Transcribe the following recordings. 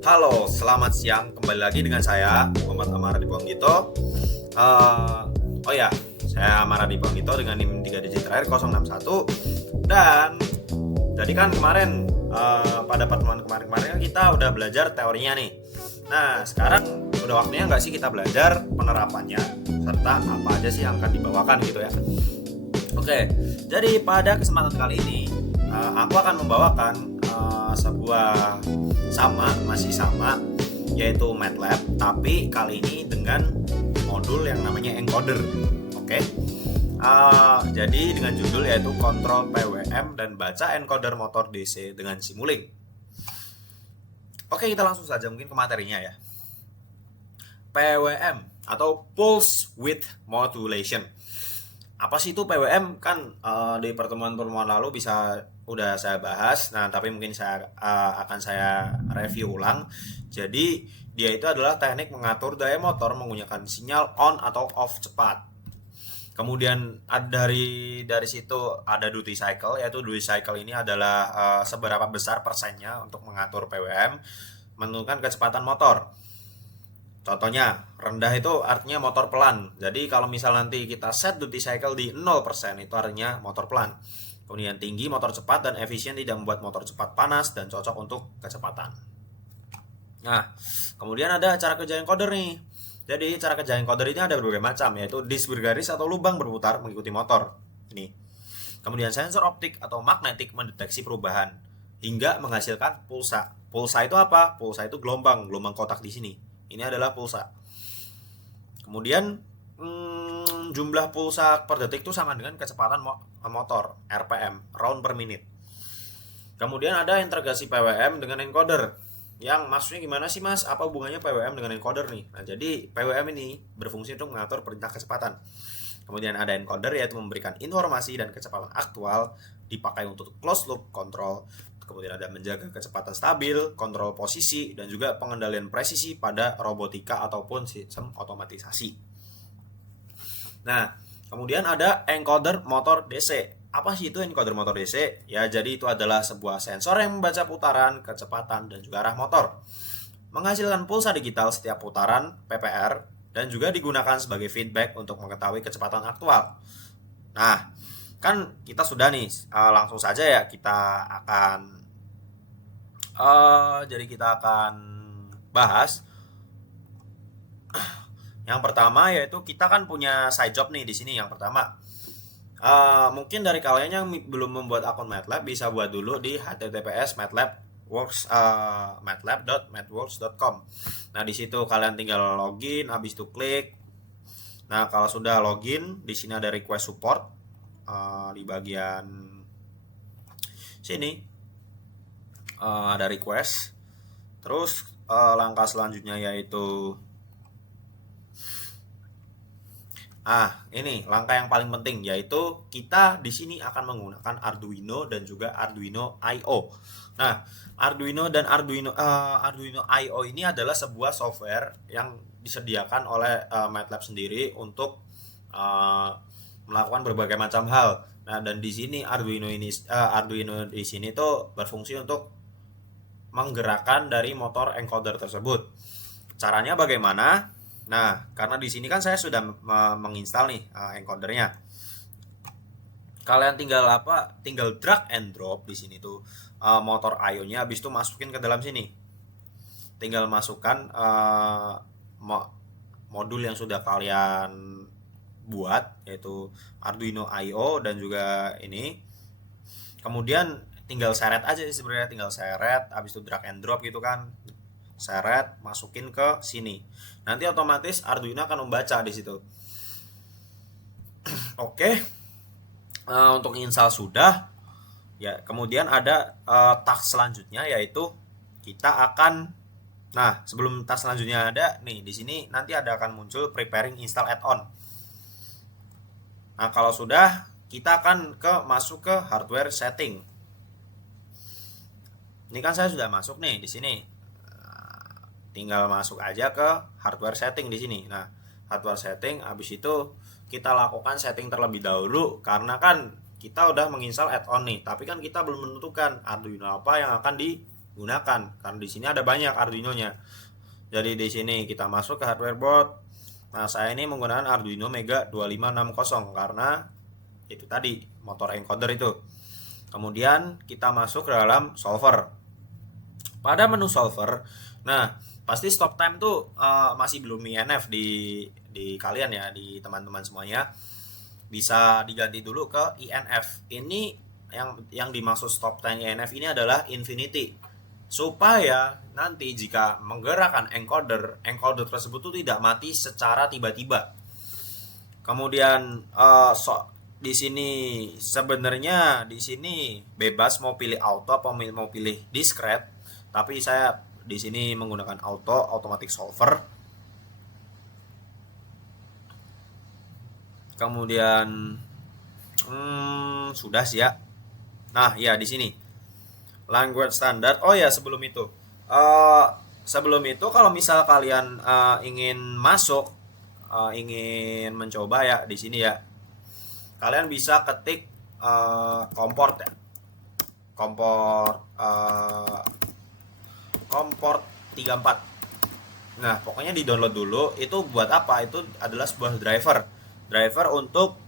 Halo, selamat siang. Kembali lagi dengan saya, Muhammad Amara Diponggito. Eh, oh ya, saya Amara Diponggito dengan NIM 3 digit terakhir 061. Dan jadi kan kemarin pada pertemuan kemarin-kemarin kita udah belajar teorinya nih. Nah, sekarang udah waktunya nggak sih kita belajar penerapannya serta apa aja sih yang akan dibawakan gitu ya. Oke, jadi pada kesempatan kali ini aku akan membawakan sebuah masih sama, yaitu MATLAB, tapi kali ini dengan modul yang namanya encoder. Oke, jadi dengan judul yaitu kontrol PWM dan baca encoder motor DC dengan Simulink. Oke, kita langsung saja mungkin ke materinya ya. PWM atau Pulse Width Modulation. Apa sih itu PWM? Kan di pertemuan-pertemuan lalu udah saya bahas. Nah, tapi mungkin akan saya review ulang. Jadi, dia itu adalah teknik mengatur daya motor menggunakan sinyal on atau off cepat. Kemudian dari situ ada duty cycle, yaitu duty cycle ini adalah seberapa besar persennya untuk mengatur PWM menentukan kecepatan motor. Contohnya, rendah itu artinya motor pelan. Jadi kalau misal nanti kita set duty cycle di 0%, itu artinya motor pelan. Kemudian tinggi, motor cepat dan efisien, tidak membuat motor cepat panas dan cocok untuk kecepatan. Nah, kemudian ada cara kerja encoder nih. Jadi cara kerja encoder ini ada berbagai macam, yaitu disk bergaris atau lubang berputar mengikuti motor. Ini. Kemudian sensor optik atau magnetik mendeteksi perubahan hingga menghasilkan pulsa. Pulsa itu apa? Pulsa itu gelombang kotak di sini. Ini adalah pulsa. Kemudian jumlah pulsa per detik itu sama dengan kecepatan motor, RPM, round per minute. Kemudian ada integrasi PWM dengan encoder. Yang maksudnya gimana sih mas? Apa hubungannya PWM dengan encoder nih? Nah, jadi PWM ini berfungsi untuk mengatur perintah kecepatan. Kemudian ada encoder, yaitu memberikan informasi dan kecepatan aktual, dipakai untuk closed loop control. Kemudian ada menjaga kecepatan stabil, kontrol posisi, dan juga pengendalian presisi pada robotika ataupun sistem otomatisasi. Nah, kemudian ada encoder motor DC. Apa sih itu encoder motor DC? Ya, jadi itu adalah sebuah sensor yang membaca putaran, kecepatan, dan juga arah motor. Menghasilkan pulsa digital setiap putaran, PPR, dan juga digunakan sebagai feedback untuk mengetahui kecepatan aktual. Nah, kan kita sudah nih, langsung saja ya kita akan jadi kita akan bahas yang pertama, yaitu kita kan punya side job nih di sini. Yang pertama, mungkin dari kalian yang belum membuat akun MATLAB bisa buat dulu di https://matlab.matlab.mathworks.com. Nah, di situ kalian tinggal login, habis itu klik. Nah, kalau sudah login, di sini ada request support di bagian sini. Ada request. Terus langkah selanjutnya yaitu ini langkah yang paling penting, yaitu kita di sini akan menggunakan Arduino dan juga Arduino IO. Nah, Arduino IO ini adalah sebuah software yang disediakan oleh MATLAB sendiri untuk melakukan berbagai macam hal. Nah, dan di sini Arduino di sini tuh berfungsi untuk menggerakkan dari motor encoder tersebut. Caranya bagaimana? Nah, karena di sini kan saya sudah menginstal nih encodernya. Kalian tinggal drag and drop di sini tuh motor IO-nya, habis itu masukin ke dalam sini. Tinggal masukkan modul yang sudah kalian buat, yaitu Arduino IO dan juga ini. Kemudian tinggal seret aja sih sebenarnya, tinggal seret, habis itu drag and drop gitu kan, seret, masukin ke sini. Nanti otomatis Arduino akan membaca di situ. Oke, untuk install sudah, ya. Kemudian ada task selanjutnya, yaitu kita akan, nah sebelum task selanjutnya ada nih di sini nanti akan muncul preparing install add-on. Nah, kalau sudah, kita akan masuk ke hardware setting. Ini kan saya sudah masuk nih di sini. Tinggal masuk aja ke hardware setting di sini. Nah, hardware setting, habis itu kita lakukan setting terlebih dahulu karena kan kita udah menginstal add-on nih, tapi kan kita belum menentukan Arduino apa yang akan gunakan karena di sini ada banyak Arduino-nya. Jadi di sini kita masuk ke hardware board. Nah, saya ini menggunakan Arduino Mega 2560 karena itu tadi motor encoder itu. Kemudian kita masuk ke dalam solver. Pada menu solver, nah pasti stop time tuh masih belum INF di kalian ya, di teman-teman semuanya. Bisa diganti dulu ke INF. Ini yang dimaksud stop time INF ini adalah infinity. Supaya nanti jika menggerakkan encoder, encoder tersebut tuh tidak mati secara tiba-tiba. Kemudian di sini sebenarnya di sini bebas mau pilih auto atau mau pilih discrete, tapi saya di sini menggunakan automatic solver. Kemudian sudah sih ya. Nah, ya di sini language standard. Oh ya, sebelum itu kalau misal kalian ingin masuk, ingin mencoba ya di sini ya, kalian bisa ketik komport ya, komport 34. Nah, pokoknya di download dulu. Itu buat apa? Itu adalah sebuah driver untuk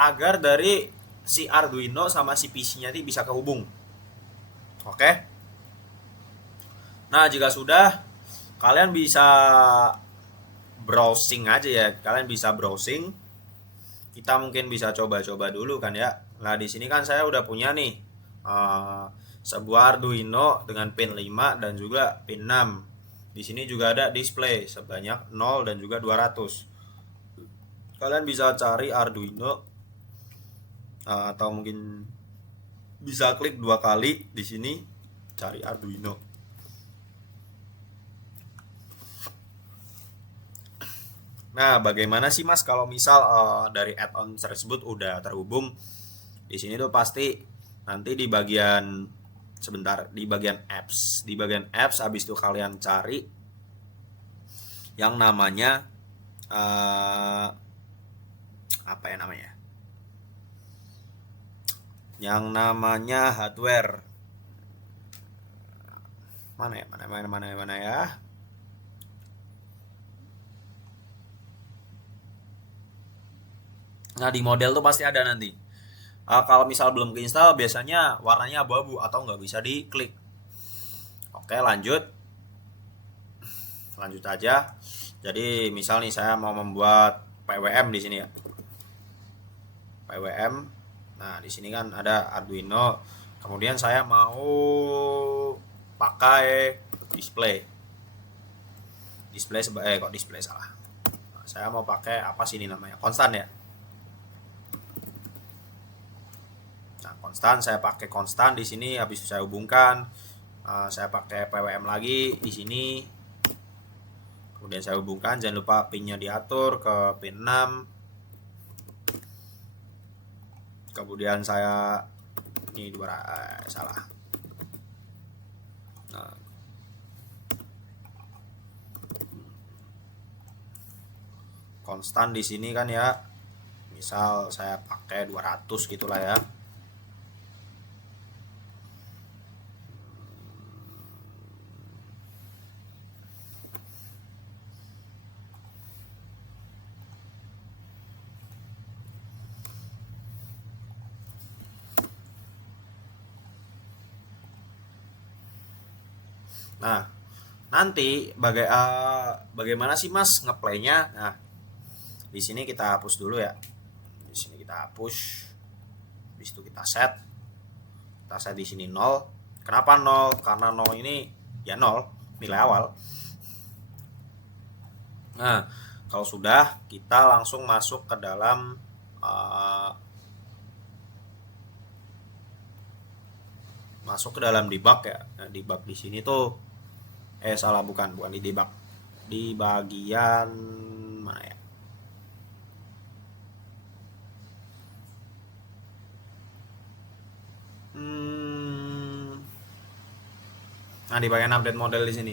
agar dari si Arduino sama si PC-nya ini bisa kehubung. Oke. Nah, jika sudah, kalian bisa browsing aja ya. Kalian bisa browsing. Kita mungkin bisa coba-coba dulu kan ya. Nah, di sini kan saya udah punya nih sebuah Arduino dengan pin 5 dan juga pin 6. Di sini juga ada display sebanyak 0 dan juga 200. Kalian bisa cari Arduino atau mungkin bisa klik 2 kali di sini cari Arduino. Nah, bagaimana sih Mas kalau misal dari add-on tersebut udah terhubung? Di sini tuh pasti nanti di bagian apps. Di bagian apps habis itu kalian cari yang namanya apa ya namanya? Yang namanya hardware. Mana ya? Nah, di model tuh pasti ada nanti. Kalau misal belum keinstall, biasanya warnanya abu-abu atau nggak bisa diklik. Oke, lanjut aja. Jadi misal nih saya mau membuat PWM di sini ya. PWM. Nah, di sini kan ada Arduino. Kemudian saya mau pakai display. Kok display salah. Nah, saya mau pakai apa sih ini namanya? Konstan ya. Nah, konstan saya pakai konstan di sini, habis saya hubungkan. Saya pakai PWM lagi di sini. Kemudian saya hubungkan, jangan lupa pinnya diatur ke pin 6. Kemudian saya ini salah. Nah, konstan di sini kan ya. Misal saya pakai 200 gitulah ya. Nah, nanti bagaimana sih Mas ngeplaynya? Nah, di sini kita hapus dulu ya. Di sini kita hapus. Habis itu kita set. Kita set di sini 0. Kenapa 0? Karena 0 ini ya 0, nilai awal. Nah, kalau sudah, kita langsung masuk ke dalam debug ya. Nah, debug di sini tuh salah, bukan di debug, di bagian mana ya, nah di bagian update model di sini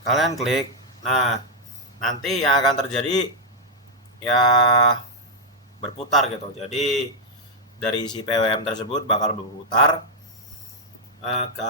kalian klik. Nah, nanti yang akan terjadi ya berputar gitu. Jadi dari si PWM tersebut bakal berputar ke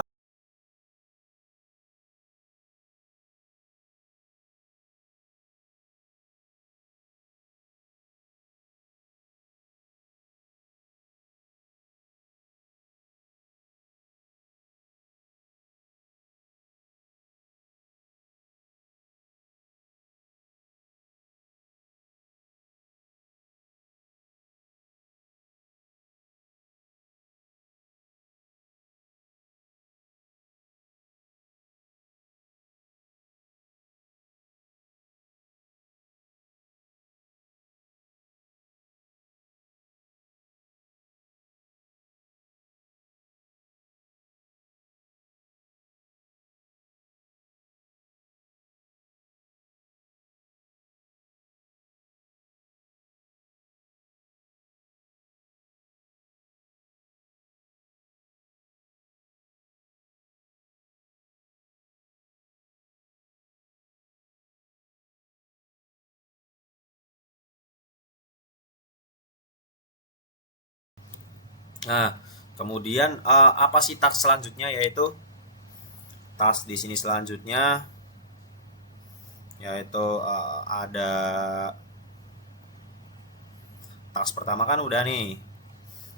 Nah, kemudian apa sih task selanjutnya, yaitu task di sini selanjutnya yaitu ada task pertama kan udah nih.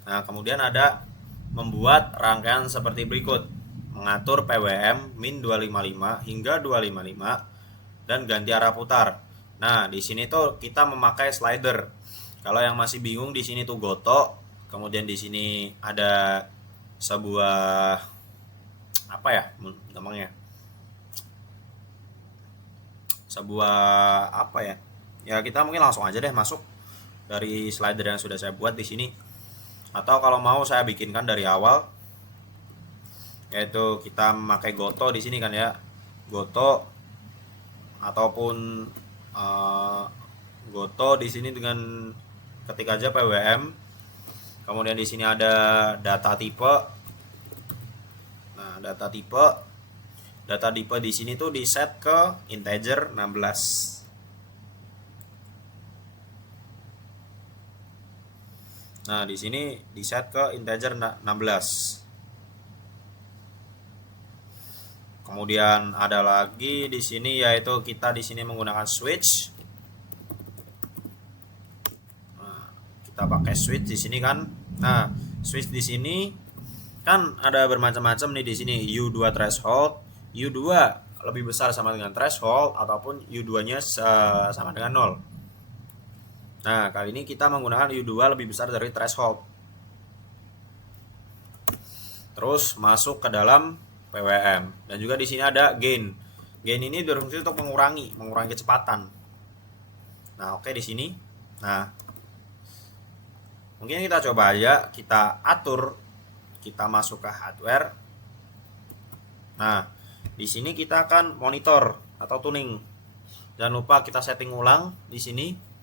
Nah, kemudian ada membuat rangkaian seperti berikut. Mengatur PWM min 255 hingga 255 dan ganti arah putar. Nah, di sini tuh kita memakai slider. Kalau yang masih bingung, di sini tuh goto. Kemudian di sini ada sebuah apa ya namanya? Sebuah apa ya? Ya kita mungkin langsung aja deh masuk dari slider yang sudah saya buat di sini. Atau kalau mau saya bikinkan dari awal, yaitu kita memakai goto di sini kan ya. Goto ataupun uh, goto di sini dengan ketik aja PWM. Kemudian di sini ada data tipe. Nah, data tipe di sini tuh di set ke integer 16. Nah, di sini di set ke integer 16. Kemudian ada lagi di sini, yaitu kita di sini menggunakan switch. Nah, kita pakai switch di sini kan. Nah, switch di sini kan ada bermacam-macam nih di sini. U2 threshold, U2 lebih besar sama dengan threshold ataupun U2-nya sama dengan 0. Nah, kali ini kita menggunakan U2 lebih besar dari threshold. Terus masuk ke dalam PWM. Dan juga di sini ada gain. Gain ini berfungsi untuk mengurangi kecepatan. Nah, oke di sini. Nah, mungkin kita coba aja kita atur, kita masuk ke hardware. Nah, di sini kita akan monitor atau tuning. Jangan lupa kita setting ulang di sini.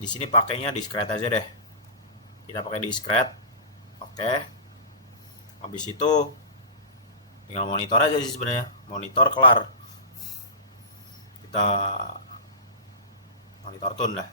Di sini pakainya discrete aja deh. Kita pakai discrete. Oke. Habis itu tinggal monitor aja sih sebenarnya. Monitor kelar. Kita monitor tune lah.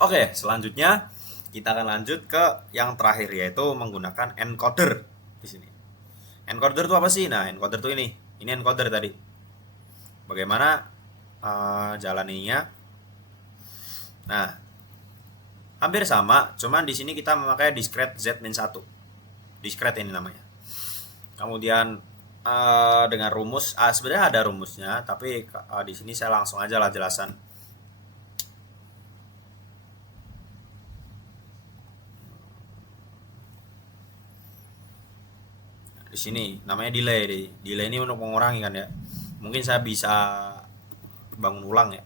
Oke, selanjutnya kita akan lanjut ke yang terakhir, yaitu menggunakan encoder di sini. Encoder itu apa sih? Nah, encoder itu ini. Ini encoder tadi. Bagaimana jalaninya? Nah, hampir sama, cuman di sini kita memakai discrete Z-1. Discrete ini namanya. Kemudian dengan rumus, sebenarnya ada rumusnya, tapi di sini saya langsung aja lah jelasan. Di sini namanya delay. Delay ini untuk mengurangi kan ya. Mungkin saya bisa bangun ulang ya.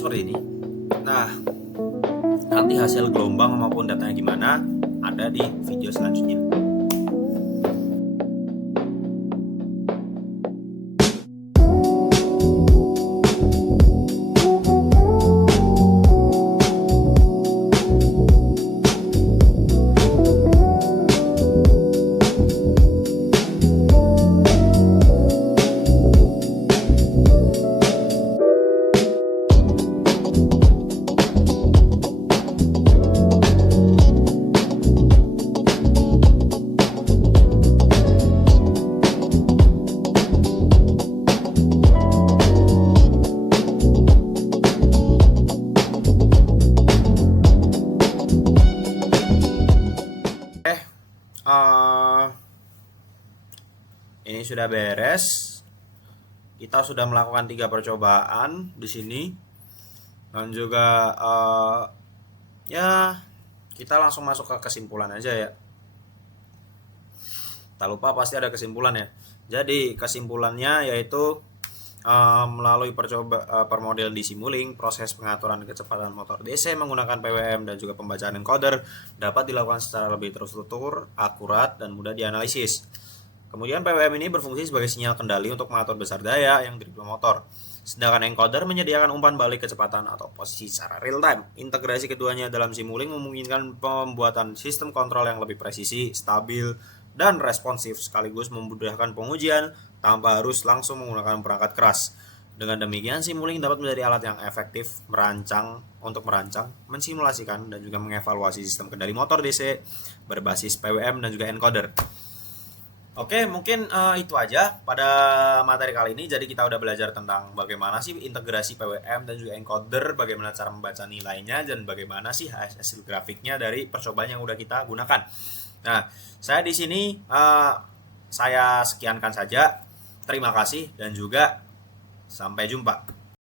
seperti ini. Nah, nanti hasil gelombang maupun datanya gimana ada di video selanjutnya. Ini sudah beres. Kita sudah melakukan 3 percobaan di sini, dan juga ya kita langsung masuk ke kesimpulan aja ya. Tak lupa pasti ada kesimpulan ya. Jadi kesimpulannya yaitu melalui permodel DC Muling, proses pengaturan kecepatan motor DC menggunakan PWM dan juga pembacaan encoder dapat dilakukan secara lebih terstruktur, akurat, dan mudah dianalisis. Kemudian PWM ini berfungsi sebagai sinyal kendali untuk mengatur besar daya yang diterima motor. Sedangkan encoder menyediakan umpan balik kecepatan atau posisi secara real time. Integrasi keduanya dalam Simulink memungkinkan pembuatan sistem kontrol yang lebih presisi, stabil, dan responsif, sekaligus memudahkan pengujian tanpa harus langsung menggunakan perangkat keras. Dengan demikian, Simulink dapat menjadi alat yang efektif merancang, mensimulasikan, dan juga mengevaluasi sistem kendali motor DC berbasis PWM dan juga encoder. Oke, mungkin itu aja pada materi kali ini. Jadi kita udah belajar tentang bagaimana sih integrasi PWM dan juga encoder, bagaimana cara membaca nilainya, dan bagaimana sih hasil grafiknya dari percobaan yang udah kita gunakan. Nah, saya di sini saya sekiankan saja. Terima kasih dan juga sampai jumpa.